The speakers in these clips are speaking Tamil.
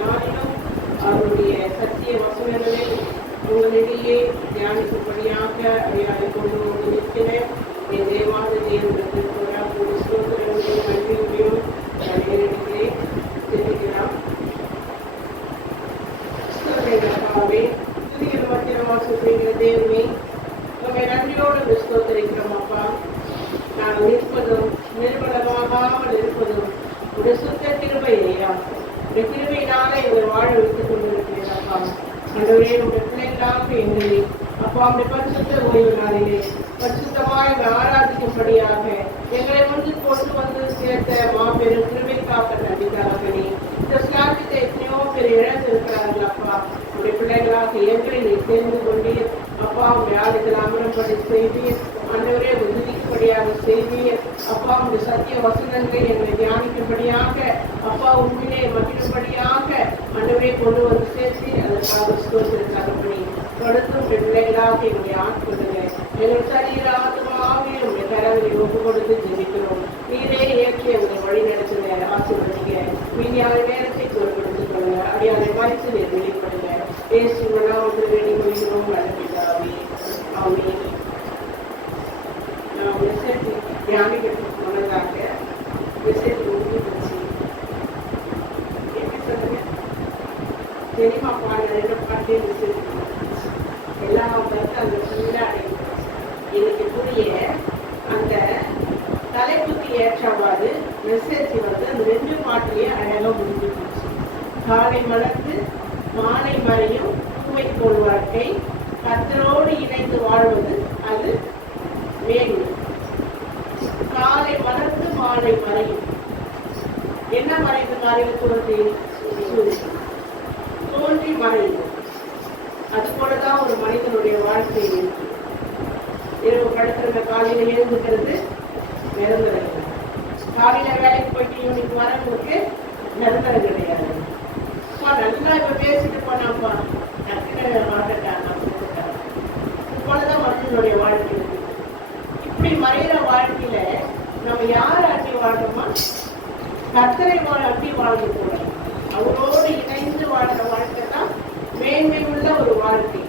நாளிலும் அவருடைய சத்திய வசனங்களை உங்களிடையே தியானிக்கும்படியாக அடியாரை கொண்டு வந்து நிற்கிறேன். என் தேவாத தேவனுக்கு ஒரு ஸ்தோத்திரங்களையும் நன்றியையும் நேரிடுகிறேன். தெரிவிக்கலாம். அப்பாவே, புதிய வசனமாசுகிற தேவனே, உங்களை நன்றியோடு ஸ்தோத்திரிக்கிறோம். அப்பா, நான் நிற்பதும் நிர்மலமாகாமல் இருப்பதும் ஒரு சுத்த கிருபையா, ஒரு கிருபையினால எங்களை வாழ வைத்துக் கொண்டிருக்கிறேன். அப்பா, ஆண்டவரே, உடைய பிள்ளைகளாக எங்களை அப்பா அப்படி பரிசுத்த ஓய்வு நாளிலே பரிசுத்தமாய் ஆராதிக்கும்படியாக எங்களை கொண்டு வந்து சேர்த்த மாபெரும் கிருபைக்காக நன்றி தகப்பனே. இந்த ஸ்லாக்கியத்தை எத்தனையோ பேர் இழந்திருக்கிறார்கள். அப்பா, உடைய பிள்ளைகளாக எங்களை நீ சேர்ந்து கொண்டு அப்பா உடைய ஆளுகள் அமரப்படி செய்தீர். ஆண்டவரே, உறுதிக்கும்படியாக செய்தீர். அப்பா உடைய சத்திய வசனங்களை எங்களை தியானிக்கும்படியாக அப்பா உண்மையிலே மகிழும்படியாக ஆண்டவரே கொண்டு வந்து சேர்த்து அதற்காக ஸ்தோத்திரப்படி தொடர்ந்து பிள்ளைகளாக எங்களை ஆட்கொள்ளுங்க. எங்கள் சரீர ஆத்மாவே உடைய கரங்களை ஒப்பு கொடுத்து ஜெபிக்கிறோம். நீரே இயக்கி எங்களை வழி நடத்துங்க, ஆசீர்வதிங்க. மீதியான நேரத்தை பொருட்படுத்திக் கொள்ளுங்க. அடியாரை மறைத்து நீர் வெளிப்படுங்க. பேசுங்களா ஒன்று வேண்டி கொள்கிறோம். நடப்பிதாவே, ஆமென். நான் மெசேஜ் தியானிக்கிறதுக்கு முன்னதாக மெசேஜ் முடிஞ்சிருச்சு. எப்படி சொல்லுங்க? தெரியுமா பாட 2 பாட்டே மெசேஜ் எல்லாம் வந்து அந்த ஃபுல்லாக அடைந்து எனக்கு புரிய அந்த தலைப்புக்கு ஏற்றவாறு மெசேஜ் வந்து அந்த 2 பாட்டிலேயே அழகாக முடிஞ்சு போச்சு. காலை மலர்ந்து மாலை மறையும் பூவை போல் வாழ்க்கை, கர்த்தரோடு இணைந்து வாழ்வது அது வேறு. காலை மலர்ந்து மாலை மறையும். என்ன மறைந்து மறைவு தோன்றி மறையும். அது போலதான் ஒரு மனிதனுடைய வாழ்க்கை இருக்கு. இரவு படுத்துற காலையில எழுந்துக்கிறது நிரந்தரம் இல்லை. காலையில வேலைக்கு போயிட்டு ஈவினிங் வரவங்களுக்கு நிரந்தரம் கிடையாது. நல்லா இப்ப பேசிட்டு போனாப்பா டக்குனு மாட்டாங்க. இது போலதான் மனிதனுடைய வாழ்க்கை இருக்கு. இப்படி மறைகிற வாழ்க்கையில நம்ம யார் அட்டி வாழ்றோமா? கர்த்தரை அட்டி வாழ்ந்து போறோம். அவரோடு இணைந்து வாழ்ற வாழ்க்கை தான் மேன்மை உள்ள ஒரு வாழ்க்கை.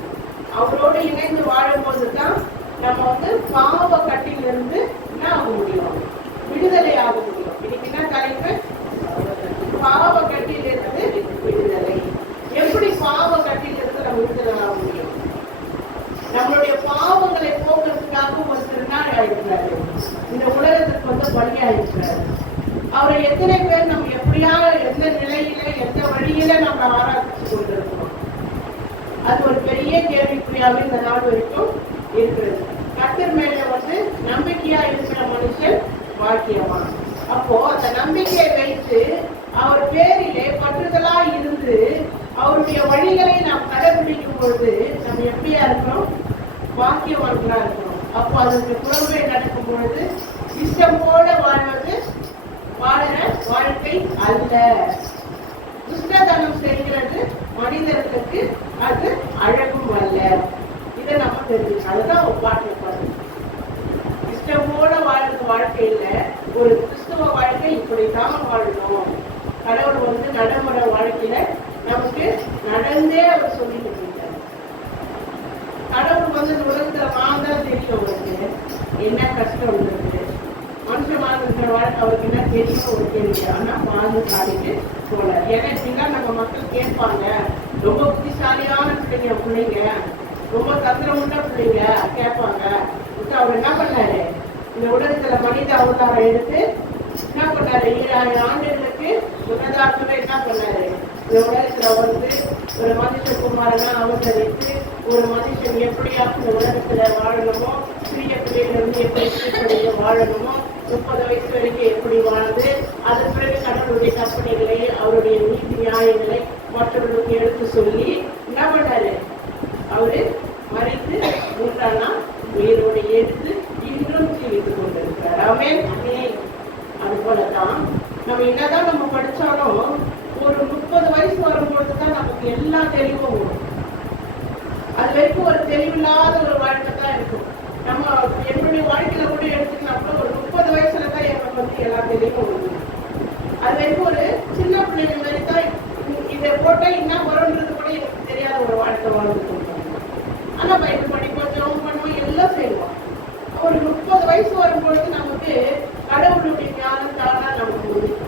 அவரோடு இணைந்து வாழும்போது தான் நம்ம வந்து பாவ கட்டிலிருந்து என்ன ஆக முடியும்? விடுதலை ஆக முடியும். இன்னைக்கு என்ன தலைப்பு? பாவ கட்டிலிருந்து விடுதலை. எப்படி பாவ கட்டிலிருந்து நம்ம விடுதலை ஆக முடியும்? நம்மளுடைய பாவங்களை போக்குறதுக்காக ஒருத்தர் நாள் ஆயிருக்கிறாரு. இந்த உலகத்துக்கு வந்து பலியாயிருக்கிறாரு. அவரை எத்தனை பேர் நம்ம எப்படியா எந்த நிலையில எந்த வழியில நம்ம ஆராய்ச்சி கொண்டிருக்கிறோம்? அது ஒரு பெரிய கேள்விக்குறியாவே இந்த நாள் வரைக்கும் இருக்கிறது. கர்த்தர் மேல வந்து நம்பிக்கையா இருக்கிற மனுஷன் பாக்கியவான். அப்போ அந்த நம்பிக்கையை வைத்து அவர் பேரிலே பற்றுதலா இருந்து அவருடைய வழிகளை நாம் கடைபிடிக்கும் பொழுது நம்ம எப்படியா இருக்கிறோம்? பாக்கியவான்களா இருக்கிறோம். அப்போ அதற்கு புறம்பே நடக்கும் பொழுது இஷ்டம் போல வாழ்வது வாழற வாழ்க்கை அல்ல. துஷ்டதனம் செய்கிறது மனிதர்களுக்கு அது அழகும் அல்ல. இதை நம்ம தெரிஞ்சுக்கணும். அதுதான் ஒரு பாட்டு பாடு. இஷ்டமோட வாழ்றது வாழ்க்கை இல்லை. ஒரு கிறிஸ்துவ வாழ்க்கை இப்படித்தான் வாழணும். கடவுள் வந்து நடைமுறை வாழ்க்கையில நமக்கு நடந்தே அவர் சொல்லிட்டு இருக்காரு. கடவுள் வந்து இந்த உலகத்துல வாழ்ந்தா தெரியும் அவருக்கு என்ன கஷ்டம் இருக்கு. மனுஷன் வாழ்ந்துருக்கிற வாழ்க்கை அவருக்கு என்ன தெரியும் ஒரு கேள்வி. ஆனா வாழ்ந்து காட்டிட்டு போனார். ஏன்னா இப்படிலாம் நம்ம மக்கள் கேட்பாங்க. ரொம்ப புத்திசாலியான பிள்ளைங்க ரொம்ப தந்திரமுள்ள பிள்ளைங்க கேட்பாங்க. அவர் என்ன பண்ணாரு? இந்த உலகத்துல மனித அவதாரம் எடுத்து என்ன பண்ணாரு? 2000 ஆண்டுகளுக்கு முன்னதாகவே என்ன பண்ணாரு? இந்த உலகத்துல வந்து ஒரு மனுஷகுமாரனா அவதரித்து ஒரு மனுஷன் எப்படியா இந்த உலகத்துல வாழணுமோ, சிறிய பிள்ளையில இருந்து எப்படி வாழணுமோ, 30 வயசு வரைக்கும் எப்படி வாழ்ந்து அதன் பிறகு கடவுளுடைய கற்பனைகளை அவருடைய நீதி நியாயங்களை மற்றவர்களுக்கு எடுத்து சொல்லி என்ன பண்ணாரு? அவரு மறைத்து 3ஆம் நாள் உயிரோடு எடுத்து இன்றும் ஜீவித்துக் கொண்டிருக்கிறார். ஆமென். அது போலதான் நம்ம என்னதான் நம்ம படிச்சாலும் ஒரு 30 வயசு வரும்பொழுதுதான் நமக்கு எல்லா தெளிவும் வரும். அது வரைக்கும் ஒரு தெளிவில்லாத ஒரு வாழ்க்கை தான் இருக்கும். நம்ம என்னுடைய வாழ்க்கையில கூட எடுத்துக்கலாம். ஒரு 30 வயசுல தான் எனக்கு வந்து எல்லா தெளிவும் வரும். அது வரைக்கும் ஒரு சொன்ன மாதிரி தான் இதை போட்டா என்ன வரும்ன்றது கூட எனக்கு தெரியாத ஒரு வாழ்க்கை வாழ்ந்து கொடுத்தாங்க. ஆனா பைபிள் படிப்போம், ஜெபம் பண்ணுவோம், எல்லாம் செய்வோம். ஒரு 30 வயசு வரும்பொழுது நமக்கு கடவுளுடைய ஞானம் தானா நமக்கு முடியும்.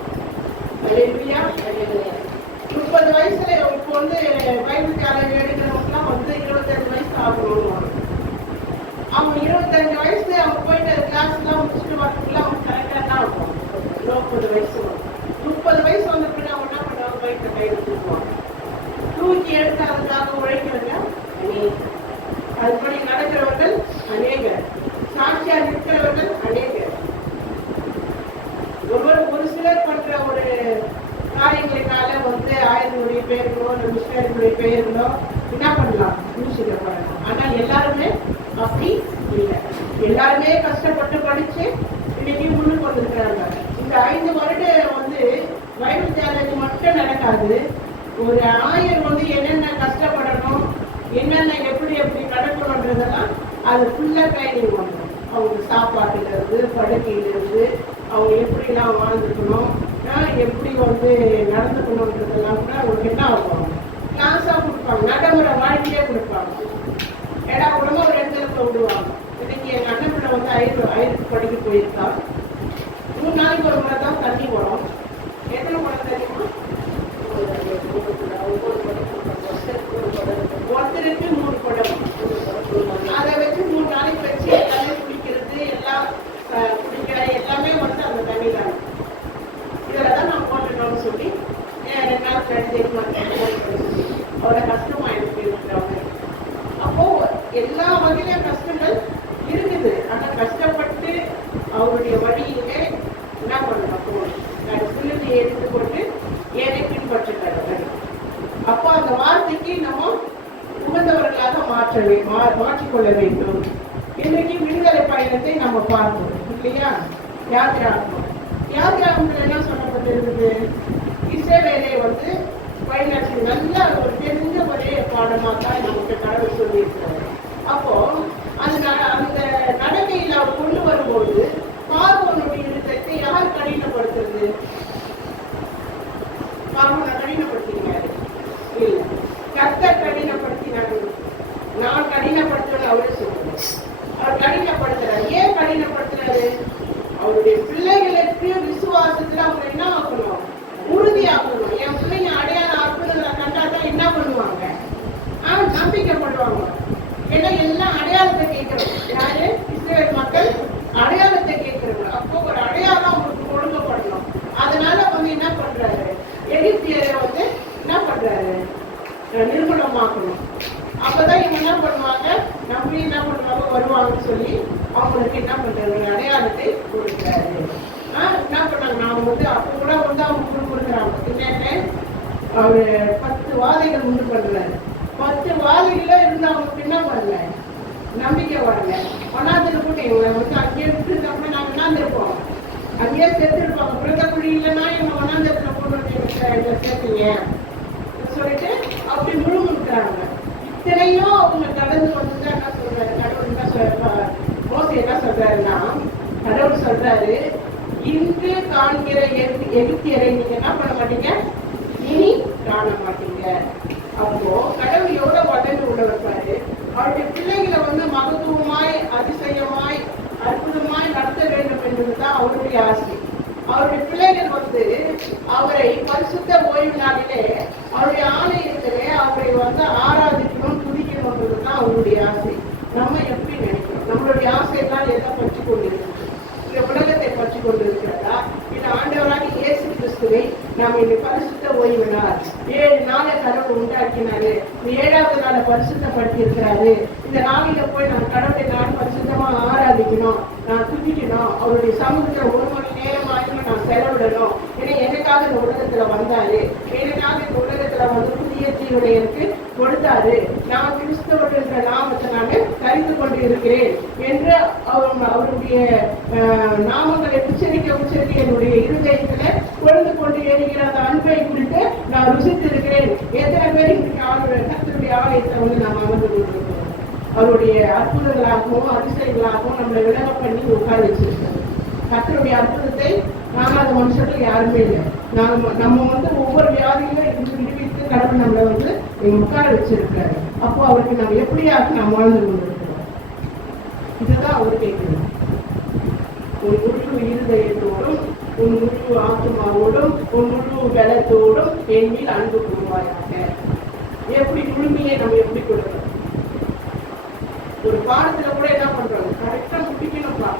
30 வயசுல இப்போ வந்து பைபிள் தியானம் எடுக்கிறவங்கலாம் வந்து 25 வயசு ஆகணும். அவங்க 25 வயசு அவங்க போயிட்டு கிளாஸ் எல்லாம் முடிச்சுட்டு வரதுக்குள்ள அவங்க கரெக்டா தான் இருக்கும். 30 வயசு வரும். 30 வயசு வந்த பிறகு அவங்க என்ன பண்ணுவாங்க, பைக்கை கையில தூக்குவாங்க. தூக்கி எடுத்து அதுக்காக உழைக்கிறவங்க அநேகர், அதுபடி நடக்கிறவர்கள் அநேகர், சாட்சியா நிற்கிறவர்கள் அநேகர். ஒரு சிலர் பண்ற ஒரு காரியங்களுக்கால வந்து ஆயிரங்களுடைய பெயர்களோ இல்லை மிஷினரிகளுடைய பெயர்களோ என்ன பண்ணலாம், யூசிக்கப்படலாம். ஆனா எல்லாருமே அப்படி இல்லை. எல்லாருமே கஷ்டப்பட்டு படிச்சு இன்னைக்கு முன்னுக்கு வந்திருக்கிறாங்க. இந்த 5 வருடம் வந்து பைபிள் தியானம் மட்டும் நடக்காது. ஒரு ஆயர் வந்து என்னென்ன கஷ்டப்படணும், என்னென்ன எப்படி எப்படி நடக்கணுன்றதெல்லாம் அது ஃபுல்லா ட்ரைனிங் பண்ணணும். அவங்க சாப்பாட்டுல இருந்து படுக்கையில இருந்து அவங்க எப்படிலாம் வாழ்ந்துக்கணும், எப்படி வந்து நடந்துக்கணுன்றதெல்லாம் கூட அவங்களுக்கு என்ன ஆகும், கிளாஸா கொடுப்பாங்க. நடைமுறை வாழ்க்கையே கொடுப்பாங்க. ஏடா கூடமா ஒரு இடத்துல விடுவாங்க. இன்னைக்கு எங்க அண்ணன் பிள்ளை வந்து ஐருக்கு படிக்க போயிருக்கா. 3 நாளைக்கு ஒரு முறை தான் தண்ணி வரும். எத்தனை குடம் தெரியுமா? ஒருத்தருக்கு 3 குடம். அதை வச்சு 3 நாளைக்கு வச்சு எல்லாமே குடிக்கிறது, எல்லாம் குடிக்கிற எல்லாமே வந்து அந்த தண்ணி தான். இதில் நான் போட்டுட்டோம்னு சொல்லி 2 நாள் கழிச்சு அவரோட கஷ்டமா எனக்கு இருக்கிறவங்க. அப்போ எல்லா வகையிலும் கஷ்டங்கள் இருக்குது. ஆனா கஷ்டப்பட்டு அவருடைய வழியிலே என்ன பண்ணணும், சிலுவை எடுத்து கொண்டு ஏனை பின்பற்றுகிறார்கள். அப்போ அந்த வார்த்தைக்கு நம்ம உகந்தவர்களாக மாற்றிக்கொள்ள வேண்டும். இன்றைக்கு விடுதலை பயணத்தை நம்ம பார்ப்போம் இல்லையா? யாத்திராகும் என்ன சொல்லப்பட்டிருக்குது, இஸ்ரவேலை வந்து வழிநடத்தி நல்ல ஒரு தெரிஞ்ச ஒரே பாடமாக தான் நமக்கு கடவுள் சொல்லியிருக்கிறார். அப்போ அந்த நடக்கையில் அவர் கொண்டு வரும்போது பார்வோனுடைய இருதயத்தை யார் கடினப்படுத்துறது? பார்வோனை கடினப்படுத்தினாரு இல்ல, கர்த்தர் கடினப்படுத்தினாரு. நான் கடினப்படுத்துவேன் அவரே சொல்றேன். அவர் கடினப்படுத்துறாரு. ஏன் கடினப்படுத்துறாரு? அவருடைய பிள்ளைகளுக்கு விசுவாசத்துல அவங்க என்ன ஆகணும், உறுதியாகணும். என் பிள்ளைங்க அடையாள அற்புதங்களை கண்டாதான் என்ன பண்ணுவாங்க, நம்பிக்கைப்படுவாங்க. ஏன்னா எல்லாம் அடையாளத்தை கேட்கிறோம். யாரு? இஸ்ரவேல் மக்கள் அடையாளத்தை கேட்கிறவங்க. அப்போ ஒரு அடையாளம் அவங்களுக்கு கொடுக்கப்படணும். அதனால வந்து என்ன பண்றாரு, எகிப்தியரை வந்து என்ன பண்றாரு, நிர்மூலமாக்கணும். அப்பதான் இவங்க என்ன பண்ணுவாங்க, நம்பி என்ன பண்ணுவாங்க, வருவாங்கன்னு சொல்லி அவங்களுக்கு என்ன பண்றாரு, அடையாளத்தை கொடுக்குறாரு. என்ன பண்ணாங்க, நாம வந்து அப்ப கூட வந்து அவங்க கொடுக்குறாங்க. என்னன்னு அவரு 10 வாதைகள் உண்டு பண்றாரு. 10 வாதைகள இருந்து அவங்களுக்கு என்ன வரல, நம்பிக்கை வரல. ஒன்னாவது கூட்டி இவங்க வந்து அங்கேயே விட்டுருக்காங்க, நாங்க என்னாந்துருப்போம், அங்கேயே சேர்த்துருப்பாங்க. பிறந்த குழி இல்லைன்னா இவங்க ஒன்னாந்தத்துல கொண்டு வந்து சேர்த்தீங்க சொல்லிட்டு அப்படி முழுமுறுக்கிறாங்க. இத்தனையும் அவங்க கடந்து வந்துதான் என்ன சொல்றாரு, கடவுள் என்ன சொல்றாரு, மோசே என்ன சொல்றாருன்னா, கடவுள் சொல்றாரு, இன்று காண்கிற எகிப்தியரை நீங்க என்ன பண்ண மாட்டீங்க, இனி காண மாட்டீங்க. அப்போ கடவுள் எவ்வளவு வளர்ந்து உள்ளவர் பாரு. அவருடைய பிள்ளைகளை வந்து மகத்துவமாய் அதிசயமாய் அற்புதமாய் நடத்த வேண்டும் என்பதுதான் அவருடைய ஆசை. அவருடைய பிள்ளைகள் வந்து அவரை பரிசுத்த ஓய்வு நாளிலே அவருடைய ஆலயத்திலே அவரை வந்து ஆராதிக்கணும், துதிக்கணும்ன்றதுதான் அவருடைய ஆசை. நம்ம எப்படி நினைக்கிறோம்? நம்மளுடைய ஆசையெல்லாம் எதை பற்றி கொண்டிருக்கிறது? இந்த உலகத்தை பற்றி கொண்டிருக்கிறதா? இந்த ஆண்டவராக இயேசு கிறிஸ்துவை நாம் இந்த பரிசுத்த ஓய்வு நாள் 7 நாளை கடவுள் உண்டாக்கினாரு. 7வது நாளை பரிசுத்தப்படுத்தி இருக்கிறாரு. இந்த நாளில போய் நம்ம கடவுளை நான் பரிசுத்தமா ஆராதிக்கணும், நான் துதிக்கணும், அவருடைய சமூகத்துல 1 மணி நேரம் ஆகியும் நான் செலவிடணும். ஏன்னா எனக்காக இந்த உலகத்துல வந்தாரு, எனக்காக இந்த உலகத்துல வந்து புதிய ஜீவனை எனக்கு கொடுத்தாரு, நான் கிறிஸ்தவர் என்ற நாமத்தை நான் தெரிந்து கொண்டு இருக்கிறேன் என்று அவருடைய நாமங்களை உச்சரிக்க என்னுடைய இருதயத்துல கொழுந்து கொண்டு எரிகிற அந்த அன்பை குறித்து நான் ருசித்து இருக்கிறேன். எத்தனை பேர் இன்னைக்கு கர்த்தருடைய ஆலயத்தை வந்து நாம் அமர்ந்து கொண்டிருக்கிறோம். அவருடைய அற்புதங்களாகவும் அதிசயங்களாகவும் நம்மளை விலக பண்ணி உட்கார வச்சிருக்கிறோம். கர்த்தருடைய அற்புதத்தை காணாத மனுஷர்கள் யாருமே இல்லை. நம்ம வந்து ஒவ்வொரு வியாதியிலும் இருந்து விடுவித்து கடவுள் நம்மளை வந்து உட்கார வச்சிருக்காரு. அப்போ அவருக்கு நம்ம எப்படியாக நாம் வாழ்ந்து கொண்டிருக்கிறோம், இதுதான் அவர் கேட்கணும். உன் முழு இருதயத்தோடும், உன் முழு ஆத்மாவோடும், உன் முழு பலத்தோடும் என் மேல் அன்பு கூறுவாயாக. எப்படி முழுமையை நம்ம எப்படி கொடுக்கணும்? ஒரு பாடத்துல கூட என்ன பண்றோம், கரெக்டா முடிக்கணும்ப்பா,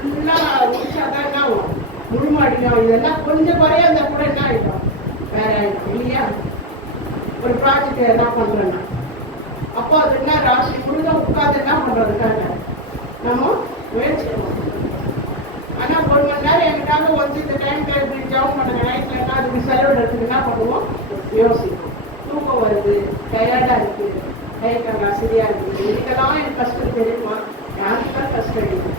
ஃபுல்லா முடிச்சாதான் என்ன ஆகும், முழுமாடிக்கும். இதெல்லாம் கொஞ்சம் குறையா இருந்தா கூட என்ன ஆயிடும், வேற ஆயிடும் இல்லையா? ஒரு ப்ராஜெக்ட் என்ன பண்றோம்னா அப்போ அது என்ன ராசி முழுக்க உட்காந்து என்ன பண்றதுக்காக நம்ம முயற்சி பண்ணுவோம். ஆனா 1 மணி நேரம் எனக்காக வந்து இந்த டைம் டேபிள் ஜாப் பண்ணுங்க, நைட்ல என்ன அதுக்கு செலவிடுறதுக்கு என்ன பண்ணுவோம், யோசிப்போம். தூக்கம் வருது, டயர்டா இருக்கு, கை கால் அசதியா இருக்கு, இதுக்கெல்லாம் எனக்கு கஷ்டம் தெரியுமா? யாருக்குதான் கஷ்டம் இல்லை.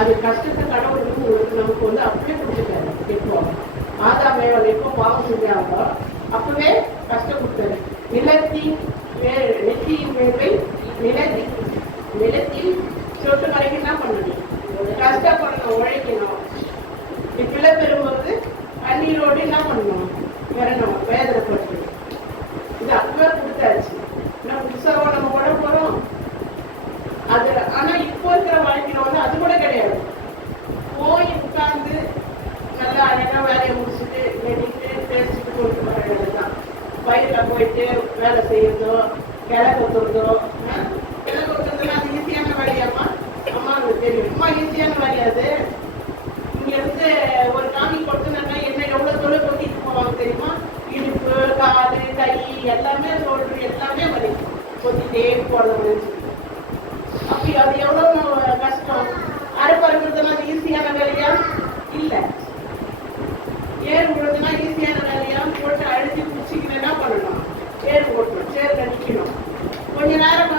அது கஷ்டத்தை கடவுள் நமக்கு வந்து அப்படியே கொடுத்துட்டாரு. எப்போ ஆதாமேவன் எப்போ பாவம் செஞ்சாங்களோ அப்பவே கஷ்டம் கொடுத்தாரு. நெத்தியின் வேர்வை நிலத்தில் சொட்டு வரைக்கும் என்ன பண்ணணும், கஷ்டப்படணும், உழைக்கணும். பிள்ளை பெறும்போது கண்ணீரோடு என்ன பண்ணணும், வரணும், வேதனைப்படணும். இது அப்பவே கொடுத்தாச்சு. நம்ம புதுசாக நம்ம கூட போறோம் அது. ஆனா இப்போ இருக்கிற வாழ்க்கையில வந்து அது கூட கிடையாது. போய் உட்கார்ந்து நல்லா அழகா வேலையை முடிச்சுட்டு வெட்டிட்டு பேசிட்டு கொண்டு வர வேலைதான். பயிர்ல போயிட்டு வேலை செய்யறதோ, கிளை கொத்துறதோ. கிளை கொத்துறதுன்னா அது ஈஸியான வேலையாமா? அம்மா அவங்களுக்கு தெரியும். அம்மா ஈஸியான வேலையாது. இங்க இருந்து ஒரு காமி கொடுத்துனா என்ன எவ்வளவு தொழில் கொத்திட்டு போவாங்க தெரியுமா? இடுப்பு, காலு, கை எல்லாமே தோல்வி எல்லாமே வலி கொத்திட்டே போறது. அப்படி அது எவ்வளவு கஷ்டம். அரைப்பறக்கிறதுனா அது ஈஸியான வேலையா? இல்ல. ஏர் விடுறதுனா ஈஸியான வேலையா? போட்டு அழுத்தி பிடிச்சிக்கணும், என்ன பண்ணணும், ஏர் ஓட்டணும், சேர்ல நிக்கணும். கொஞ்ச நேரம்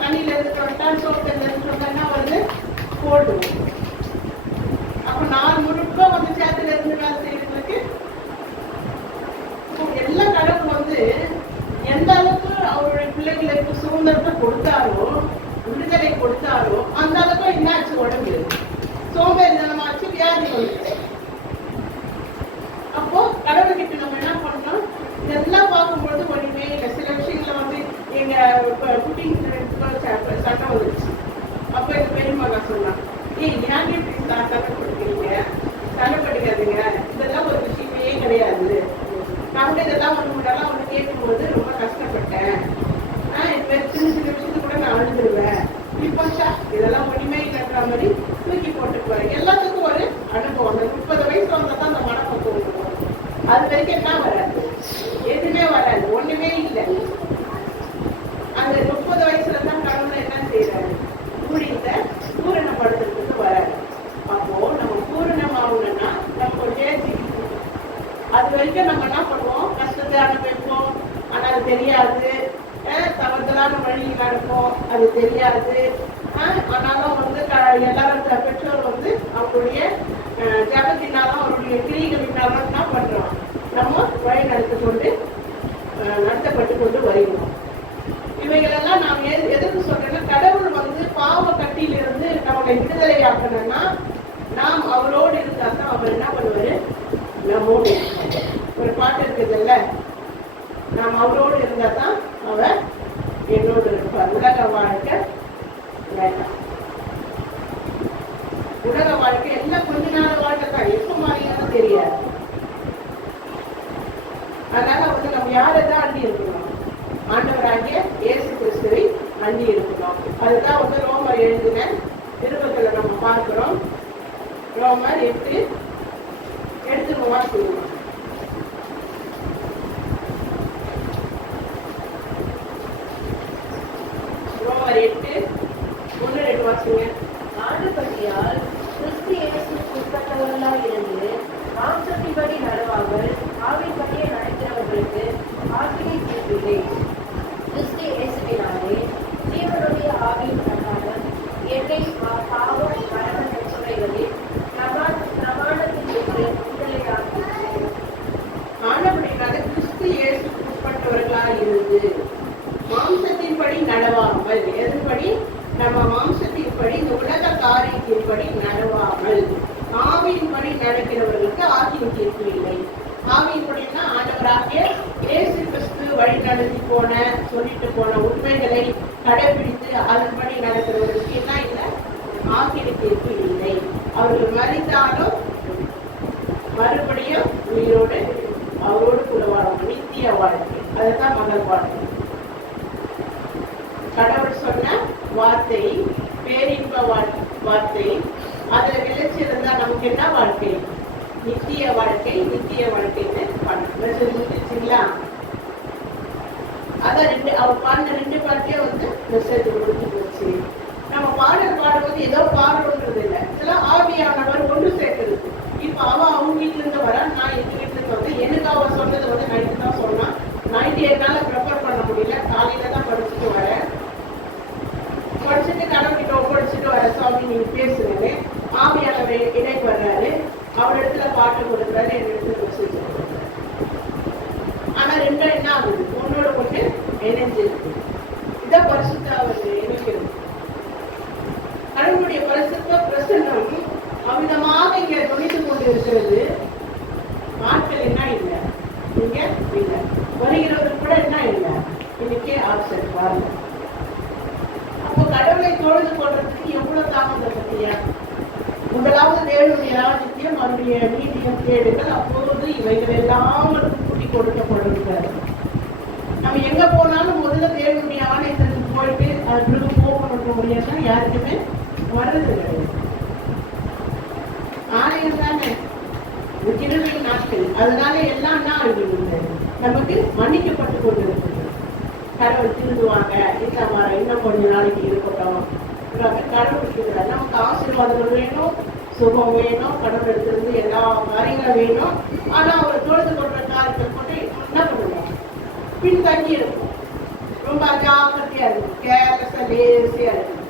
தண்ணியில இருந்து வந்துட்டா சோப்பு இருந்து வந்தா வந்து போடுவோம். அப்ப நாள் முழுக்க வந்து சேத்துல இருந்து வேலை செய்யறதுக்கு எல்லா கடவுள் வந்து எந்த அளவுக்கு அவருடைய பிள்ளைகளுக்கு சுதந்திரத்தை கொடுத்தாரோ, விடுதலை கொடுத்தாரோ, அந்த அளவுக்கு என்னாச்சு, உடம்பு சோம்பேறித்தனமாச்சு, வியாதி வந்து. அப்போ கடவுள்கிட்ட நம்ம என்ன பண்ணோம், இதெல்லாம் பார்க்கும்பொழுது ஒன்றுமே இல்லை. சில விஷயங்கள வந்து எங்க குக்கிங் சட்டம் வந்துருச்சு. அப்போ எங்க பெரியம்மா நான் சொன்னான், ஏன் இப்படி சட்டை படிக்கிறீங்க, சட்டை படிக்காதீங்க, இதெல்லாம் ஒரு விஷயமே கிடையாது. நான் கூட இதெல்லாம் ஒன்று கேட்கும்போது ரொம்ப கஷ்டப்பட்டேன். சின்ன சின்ன விஷயத்து கூட நான் அழுதுருவேன். இப்போ இதெல்லாம் ஒன்றுமே கட்டுற மாதிரி தூக்கி போட்டுக்குவாரு. எல்லாத்துக்கும் ஒரு அனுபவம். அந்த 30 வயசு வந்தால் தான் அந்த மனப்பக்குவம் வரும். அது வரைக்கும் என்ன வராது, எதுவுமே வராது, ஒண்ணுமே இல்லை. அந்த 30 வயசுல தான் கடவுள் என்ன செய்யறாரு, ஊழியத்தை பூரணப்படுத்துறதுக்கு வராது. அப்போ நம்ம பூரணமாகணும்னா நம்ம ஒரு ஏஜ், அது வரைக்கும் நம்ம என்ன பண்ணுவோம், கஷ்டத்தை அனுபவிப்போம். ஆனா அது தெரியாது. தவறுதலான வழியில் நடக்கும், அது தெரியாது. ஆனாலும் வந்து எல்லாரும் பெற்றோர் வந்து அவங்களுடைய ஜபத்தினாலும் அவருடைய கிரிகளினாலும் என்ன பண்றோம், நம்ம வழி நடத்தப்பட்டு கொண்டு வருகிறோம். இவைகளெல்லாம் நாம் எதுக்கு சொல்றேன்னா, கடவுள் வந்து பாவ கட்டியிலிருந்து நம்மளை விடுதலை ஆக்கணும்னா நாம் அவரோடு இருந்தா தான் அவர் என்ன பண்ணுவாரு, நம்மோடு. ஒரு பாட்டு இருக்குதுல்ல, நாம் அவரோடு இருந்தா தான் அவர் என்னோடு இருப்பார். உலக வாழ்க்கை வேண்டாம். உலக வாழ்க்கை எல்லாம் கொஞ்ச நாள் வாழ்க்கை தான், எப்ப மாறியாலும் தெரியாது. அதனால வந்து நம்ம யாரைதான் அண்டி இருக்கணும், ஆண்டவராகிய இயேசு கிறிஸ்துவை அண்டி இருக்கணும். அதுதான் வந்து ரோமர் எழுதின திருப்பத்துல நம்ம பார்க்கிறோம். ரோமர் 8 எடுத்து வாசிக்கணும். ரோமர் 8:1-2 வாசிங்க. ஆண்டுபடியால் கிறிஸ்து இயேசுவுக்கு உட்பட்டவர்களாய் இருந்து மாம்சத்தின்படி நடவாமல் ஆவின்படியே நடக்கிறவர்களுக்கு ஆக்கினை தீர்ப்பில்லை. கிறிஸ்து இயேசுவினாலே ஜீவனுடைய ஆவியின் பிரகாரம் என்னை பாவம் மரண நச்சுரைகளில் பிரமாணத்தில் இருந்து விடுதலையாக்கி சொல்லிட்டு போன உண்மைகளை கடைபிடித்து அதன்படி நடக்கிறவர்களுக்கு என்ன இல்லை? ஆக்கிர தீர்ப்பு இல்லை. அவர்கள் மறித்தாலும் மறுபடியும் உயிரோடு அவரோடு கூட வாழணும். நித்திய வாழ்க்கை, அதுதான் மகள் வாழ்க்கை. கடவுள் சொன்ன வார்த்தை பேரின்ப வார்த்தை, அதுல நிலைச்சிருந்தா நமக்கு என்ன வாழ்க்கை? நித்திய வாழ்க்கை. நித்திய வாழ்க்கைன்னு முடிச்சுங்களா? அதான் அவர் பாடின 2 பாட்டே மெசேஜ் முடிஞ்சு போச்சு. நம்ம பாடல் பாடும்போது ஏதோ பாடுறது இல்லை, இதெல்லாம் ஆவியானவர் ஒன்று சேர்க்கிறது. இப்ப அவங்க வீட்டுல இருந்து வர, நான் எங்க வீட்டுல இருந்து எனக்கு அவ சொன்னது நைட்டு தான் சொன்னான். நைட்டு என்னால ப்ரிப்பேர் பண்ண முடியல, காலையில தான் படிச்சுட்டு வரேன். படிச்சுட்டு கடவுள்கிட்ட ஒப்படைச்சிட்டு வர, சுவாமி நீங்க பேசுறது. ஆவியானவர் இடைக்கு வர்றாரு, அவர் இடத்துல பாட்டு கொடுக்குறாரு, என் இடத்துல மெசேஜ் கொடுக்குறாரு. ஆனா ரெண்டும் என்ன ஆகுது? ஒன்னோட ஒண்ணு இணைஞ்சிருக்கு. இதான் பரிசுத்த இணைக்கிறது. கடவுளுடைய பரிசுத்த பிரசன்னம் அமிதமாக இங்க துணித்து கொண்டு இருக்கிறது. ஆட்கள் என்ன இல்லை, இங்க இல்லை. வருகிறவர்கள் கூட என்ன இல்லை, இன்னைக்கு ஆப்சென்ட் பாருங்க. அப்போ கடவுளை தொழுது கொள்றதுக்கு எவ்வளவு தாமதம் பத்தியா? முதலாவது தேவனுடைய ராஜ்யத்தையும் அவருடைய நீதியும் தேடுங்கள், அப்போது இவைகள் எல்லாம் கூட்டி கொடுக்கப்படுகிறார். நம்ம எங்க போனாலும் முதல்ல தேவனுடைய ஆலயத்திற்கு போயிட்டு அதுக்கு போகணுன்ற முடியாதுன்னா யாருக்குமே வர்றது கிடையாது. ஆலயம் தானே கிருபை நாட்கள், அதனால எல்லாம் நமக்கு மன்னிக்கப்பட்டு கொண்டு இருக்குது. கடவுள் திருந்துவாங்க, இந்த மாதிரி இன்னும் கொஞ்ச நாளைக்கு இருக்கட்டும். கடவுள் நமக்கு ஆசீர்வாதங்கள் வேணும், சுகம் வேணும், கடவுள் எடுத்திருந்து எல்லா காரியங்களும் வேணும். ஆனா அவர் தொழுது கொண்ட காரியத்தை கொண்டு என்ன பண்ணுவோம்? பின்தங்கி இருக்கும், ரொம்ப அஜாக்கிரதையா இருக்கும், கேர்லெஸ்ஸா லேசியா இருக்கும்.